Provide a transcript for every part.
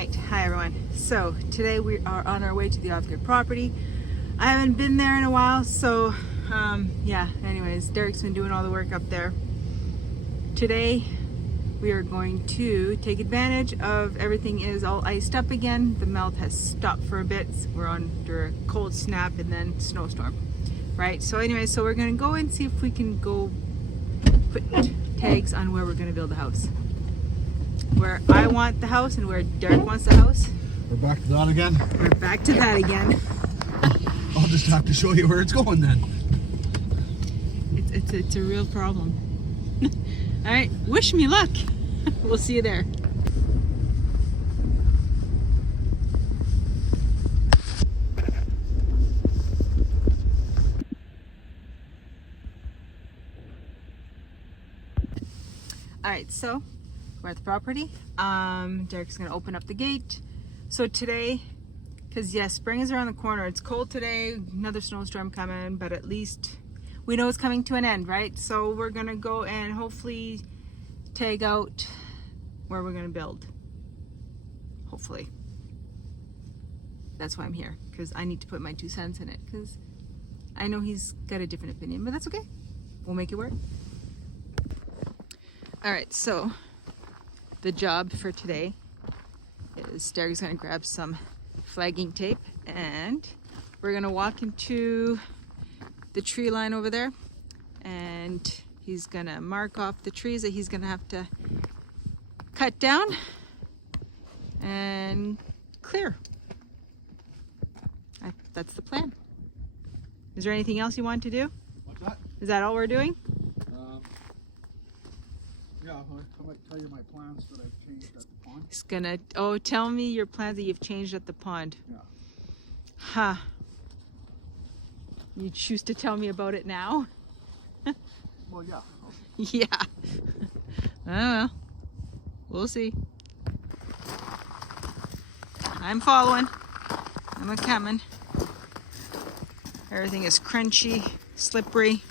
Alright, hi everyone. So today we are on our way to the off-grid property. I haven't been there in a while, so yeah, anyways, Derek's been doing all the work up there. Today we are going to take advantage of everything is all iced up again. The melt has stopped for a bit. We're under a cold snap and then snowstorm. Right, so anyways, so we're gonna go and see if we can go put tags on where we're gonna build a house. Where I want the house and where Derek wants the house. We're back to that again? We're back to that again. I'll just have to show you where it's going then. It's a real problem. Alright, wish me luck. We'll see you there. Alright, so we're at the property. Derek's gonna open up the gate. So today, because yes, spring is around the corner. It's cold today, another snowstorm coming, but at least we know it's coming to an end, right? So we're gonna go and hopefully tag out where we're gonna build. Hopefully. That's why I'm here, because I need to put my 2 cents in it, because I know he's got a different opinion, but that's okay. We'll make it work. All right, so the job for today is Derek's gonna grab some flagging tape and we're gonna walk into the tree line over there and he's gonna mark off the trees that he's gonna have to cut down and clear. That's the plan. Is there anything else you want to do? What's that? Is that all we're doing? Yeah, I might tell you my plans that I've changed at the pond. He's gonna, oh, tell me your plans that you've changed at the pond. Yeah. Huh. You choose to tell me about it now? Well, yeah. Yeah. I don't know. We'll see. I'm following. I'm a-coming. Everything is crunchy, slippery.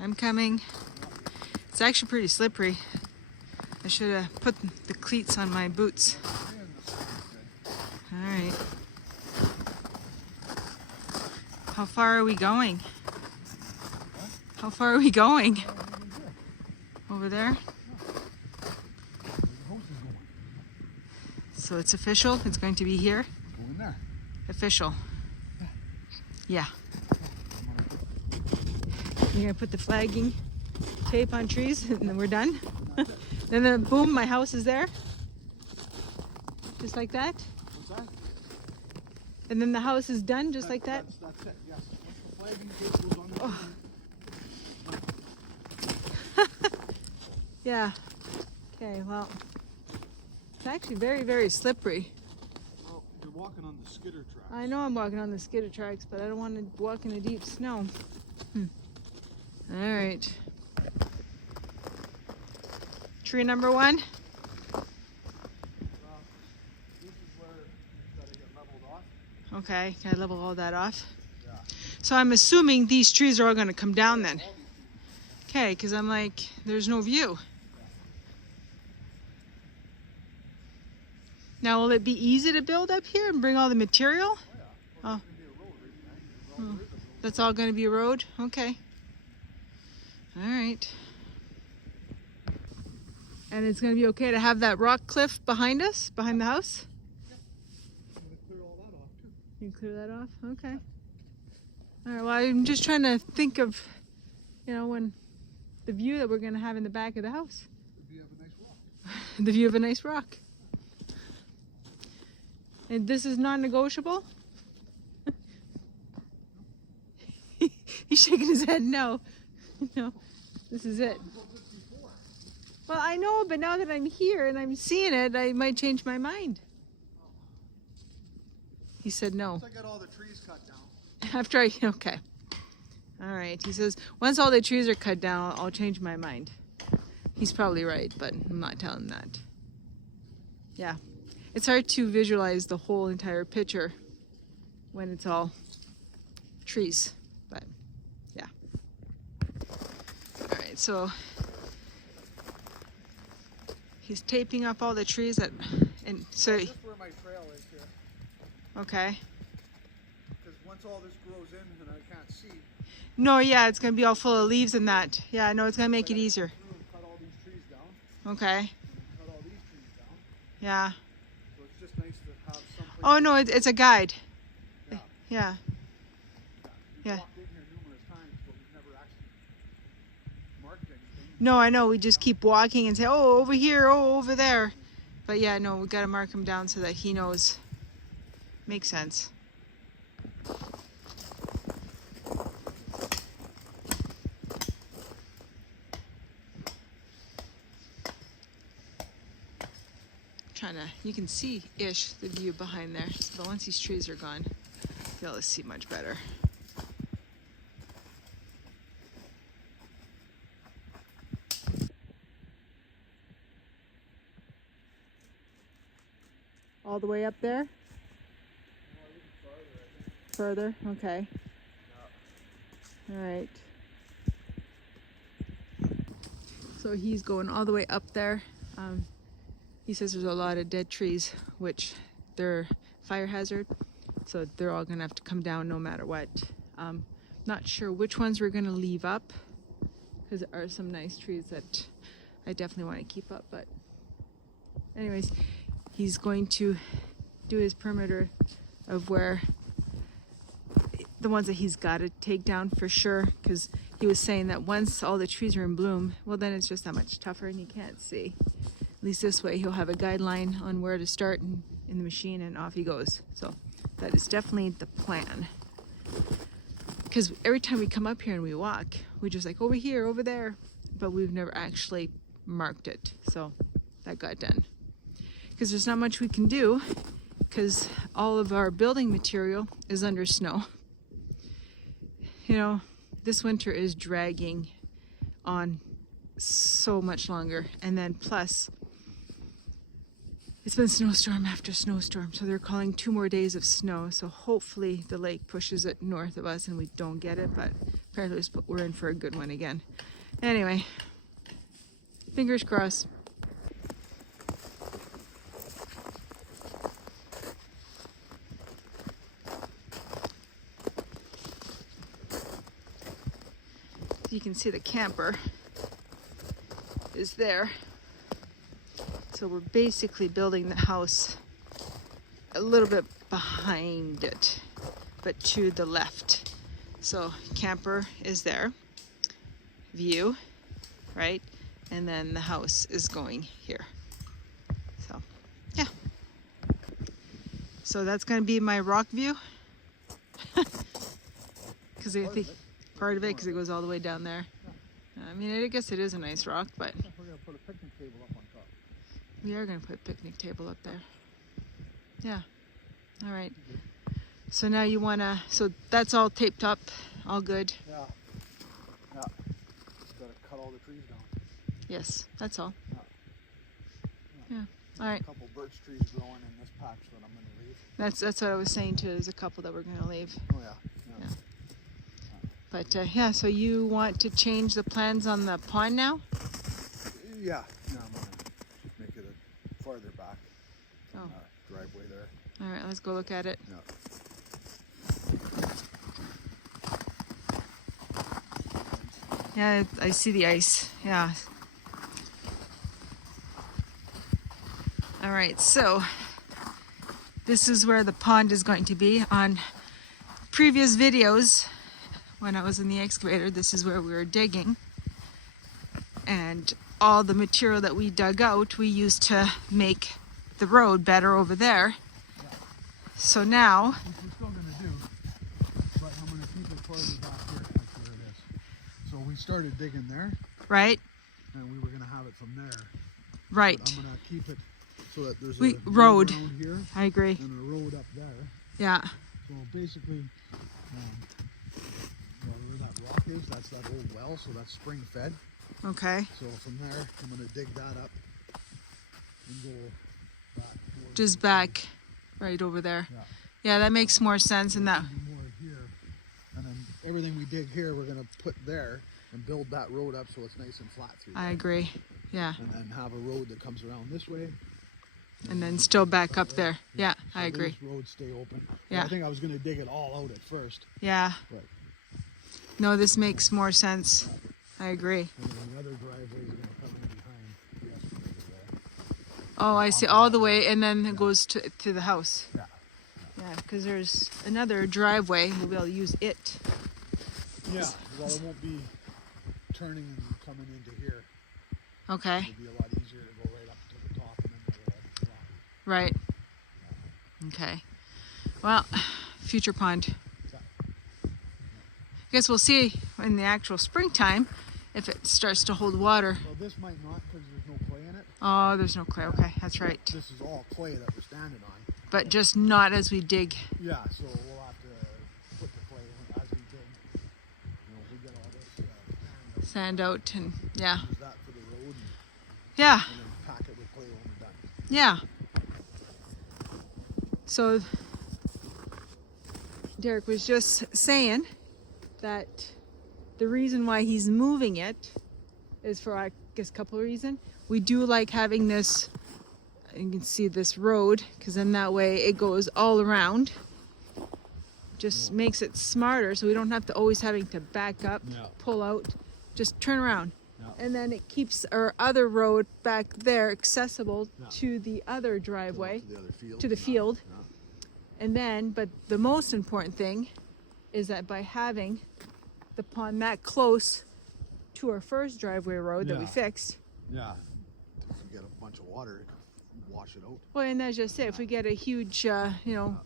I'm coming. It's actually pretty slippery. I should have put the cleats on my boots. All right. How far are we going? How far are we going? Over there? So it's official? It's going to be here? Going there. Official. Yeah. You're gonna put the flagging tape on trees and then we're done. Then boom, my house is there. Just like that. What's that? And then the house is done just like that. That's it, yes. Once the flagging tape goes on Yeah. Okay, well, it's actually very, very slippery. Well, you're walking on the skitter track. I know I'm walking on the skitter tracks, but I don't want to walk in the deep snow. All right. Tree number 1. This is where it's got to get leveled off. Okay, can I level all that off? Yeah. So I'm assuming these trees are all going to come down then. Okay, because I'm like, there's no view. Now, will it be easy to build up here and bring all the material? Oh, yeah. Well, Oh. That's all going to be a road? Okay. All right. And it's going to be okay to have that rock cliff behind us, behind the house? I'm going to clear all that off too. You can clear that off? Okay. All right, well, I'm just trying to think of, you know, when the view that we're going to have in the back of the house. The view of a nice rock. The view of a nice rock. And this is non-negotiable? He's shaking his head no. No, this is it. Well, I know, but now that I'm here and I'm seeing it, I might change my mind. He said no. Once I get all the trees cut down. After I, okay. All right, he says, once all the trees are cut down, I'll change my mind. He's probably right, but I'm not telling him that. Yeah, it's hard to visualize the whole entire picture when it's all trees, but yeah. All right, so he's taping up all the trees that, and so, This is where my trail is here. okay. Because once all this grows in and I can't see, No, yeah, it's gonna be all full of leaves and that. Yeah, I know it's gonna make it easier. cut all these trees down, Okay. and cut all these trees down. Yeah. So it's just nice to have something. Oh no, it's a guide. Yeah. Yeah. We've Yeah. walked in here numerous times, but we've never actually marked anything. No, I know. We just keep walking and say, oh, over here, oh, over there. But yeah, no, we gotta mark him down so that he knows. Makes sense. Trying to, you can see-ish the view behind there. But once these trees are gone, you'll be able to see much better. All the way up there? Further? Okay. All right. So he's going all the way up there. He says there's a lot of dead trees, which they're fire hazard. So they're all gonna have to come down no matter what. Not sure which ones we're gonna leave up, because there are some nice trees that I definitely want to keep up. But anyways, he's going to do his perimeter of where the ones that he's got to take down for sure, because he was saying that once all the trees are in bloom, well, then it's just that much tougher and you can't see. At least this way he'll have a guideline on where to start in the machine, and off he goes. So that is definitely the plan, because every time we come up here and we walk, we just like over here, over there, but we've never actually marked it. So that got done, because there's not much we can do, because all of our building material is under snow. You know, this winter is dragging on so much longer, and then plus it's been snowstorm after snowstorm, so they're calling 2 more days of snow. So hopefully the lake pushes it north of us and we don't get it, but apparently we're in for a good one again. Anyway, fingers crossed. You can see the camper is there. So we're basically building the house a little bit behind it, but to the left. So camper is there, view, right? And then the house is going here. So, yeah. So that's gonna be my rock view. Because I think part of it, because it goes all the way down there. I mean, I guess it is a nice rock, but We're going to put a picnic table up on top. we are going to put a picnic table up there. Yeah. All right. So now you want to, so that's all taped up, all good. Yeah. Yeah. Just got to cut all the trees down. Yes, that's all. Yeah. Yeah. All right. A couple birch trees growing in this patch that I'm going to leave. That's what I was saying too. There's a couple that we're going to leave. Oh, yeah. Yeah. But yeah, so you want to change the plans on the pond now? Yeah. Yeah, I'm going to make it a farther back. Oh. Driveway there. All right, let's go look at it. Yeah. Yeah, I see the ice. Yeah. All right, so this is where the pond is going to be. On previous videos, when I was in the excavator, this is where we were digging. And all the material that we dug out, we used to make the road better over there. Yeah. So now, Which we're still going to do, but I'm going to keep it farther back here. That's where it is. So we started digging there, right? and we were going to have it from there. Right. But I'm going to keep it so that there's We- a road. around here I agree. and a road up there. Yeah. So basically, where that rock is, that's that old well, so that's spring fed. Okay. So from there, I'm going to dig that up and go back. towards Just the- back right over there. Yeah. Yeah, that makes more sense in that. Maybe more here, everything we dig here, we're gonna put there and build that road up so it's nice and flat through there. I agree. Yeah. And then have a road that comes around this way. And then still back up there. Yeah, So I agree. these roads stay open. Yeah. I think I was gonna dig it all out at first. Yeah. But No, this makes more sense. I agree. and then the other driveway is gonna come in behind. Yes, right there. Oh, I see. All the way, and then it goes to the house. Yeah. Yeah, because there's another driveway. We'll be able to use it. Yeah. Well, it won't be turning and coming into here. Okay. It'll be a lot easier to go right up to the top and then we'll have rock. Right. Okay. Well, future pond. I guess we'll see in the actual springtime if it starts to hold water. Well, this might not because there's no clay in it. Oh, there's no clay. Okay, that's right. This is all clay that we're standing on. But just not as we dig. Yeah, so we'll have to put the clay in as we dig. You know, we get all this Sand out and yeah. use that for the road Yeah. and then pack it with clay when we're done. Yeah. So Derek was just saying that the reason why he's moving it is for, I guess, a couple of reasons. We do like having this, you can see this road, because then that way it goes all around. Just makes it smarter, so we don't have to always having to back up, Yeah. pull out, just turn around. Yeah. And then it keeps our other road back there accessible Yeah. to the other driveway, To the other field. to the field. Yeah. And then, but the most important thing is that by having the pond that close to our first driveway road that we Yeah. fixed, Yeah. If you get a bunch of water, it can wash it out. well, and that's just it. If we get a huge, well,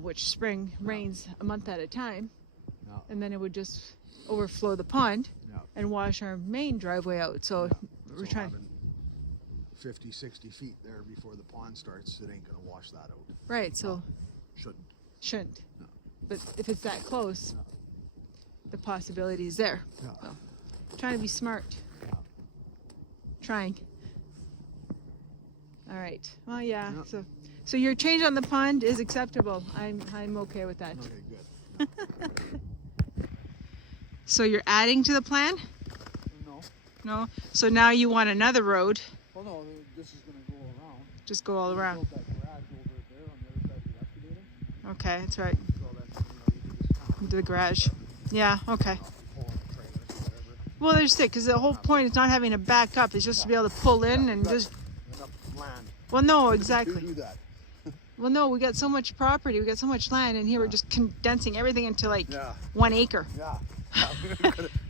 which spring rains a month at a time, Yeah. and then it would just overflow the pond Yeah. and wash our main driveway out. So we're So trying, having 50, 60 feet there before the pond starts, it ain't gonna wash that out. right? So Shouldn't. shouldn't. No. But if it's that close, No. the possibility is there. Yeah. So, trying to be smart. Yeah. Trying. All right. Well, yeah. Yeah. So your change on the pond is acceptable. I'm okay with that. Okay, good. So you're adding to the plan? No. No. So now you want another road? Well, no, this is gonna go around. Just go all We around. built that garage over there on the other side of the excavator. Okay, that's right. So that's, you can just kind of Into the garage. Yeah. Okay. pull on the trailers or whatever. Well, there's it, because the whole point is not having to back up. It's just to be able to pull in and just. Enough land Well, no, to exactly. do that. Well, no, we got so much property, we got so much land, and here we're just condensing everything into like Yeah. 1 acre. Yeah.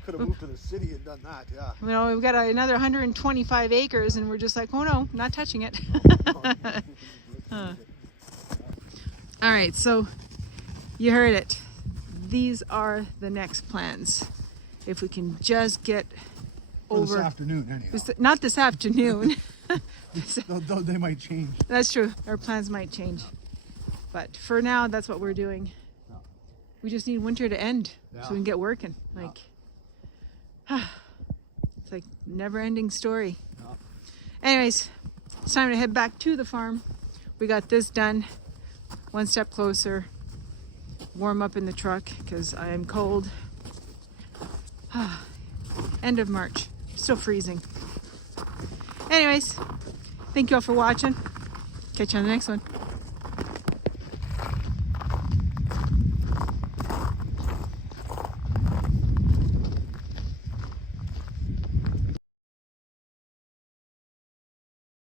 Could have moved to the city and done that, yeah. You know, we've got another 125 acres, and we're just like, oh no, not touching it. All right, so you heard it. These are the next plans. If we can just get Well, over. this afternoon, anyhow. Not this afternoon. Though they might change. That's true. Our plans might change. But for now, that's what we're doing. Yeah. We just need winter to end Yeah. so we can get working. Yeah. Like, it's like never-ending story. Yeah. Anyways, it's time to head back to the farm. We got this done. One step closer. Warm up in the truck because I am cold. End of March. Still freezing. Anyways, thank you all for watching. Catch you on the next one.